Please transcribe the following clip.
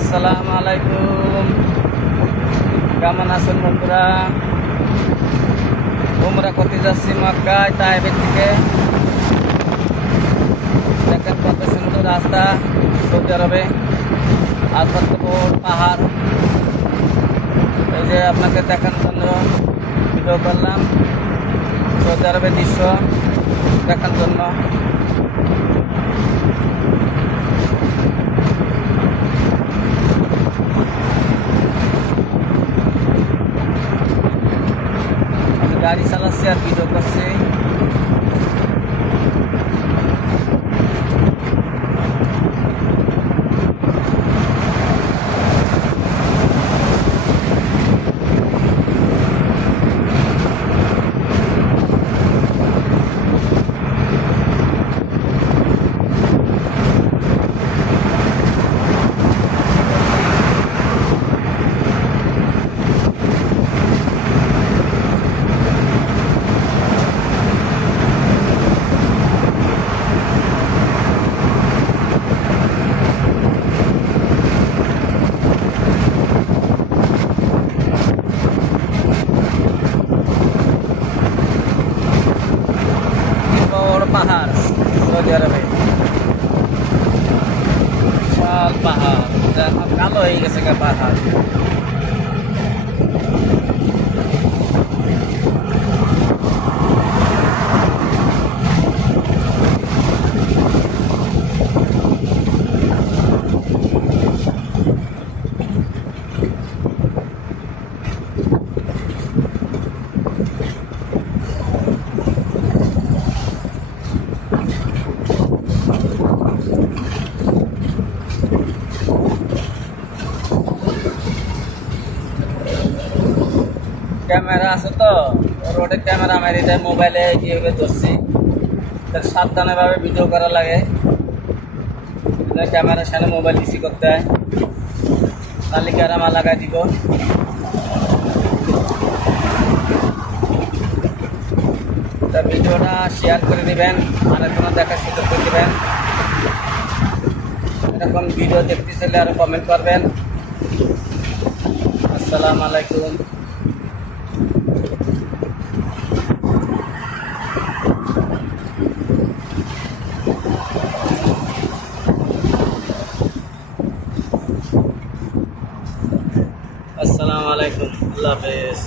আসসালামু আলাইকুম। কেমন আছেন বন্ধুরা? উমরা করতে যাচ্ছি মক্কায় তায়েফের থেকে। দেখেন কত সুন্দর রাস্তা সৌদি আরবে, আর কত বড় পাহাড়। এই যে আপনাকে দেখার জন্য ভিডিও করলাম, সৌদি আরবের দৃশ্য দেখার জন্য। আমি গাড়ি চালাচ্ছি আর ভিডিও করছি। বড় পাহাড় সৌদি আরবে, বিশাল পাহাড়, কালো হয়ে গেছে পাহাড়। ক্যামেরা আছে তো রোডে, ক্যামেরা মেরে দেয়, মোবাইলে কীভাবে ধরছি, তার সাবধানে ভাবে ভিডিও করা লাগে। ক্যামেরার সামনে মোবাইল ইসি করতে হয়, তাহলে ক্যামেরা লাগাই দিব। তা ভিডিওটা শেয়ার করে দিবেন, আরেকজনের দেখার সুযোগ করে দেবেন। এরকম ভিডিও দেখতে চাইলে আরও কমেন্ট করবেন। আসসালামু আলাইকুম। আসসালামু আলাইকুম, আল্লাহ হাফেজ।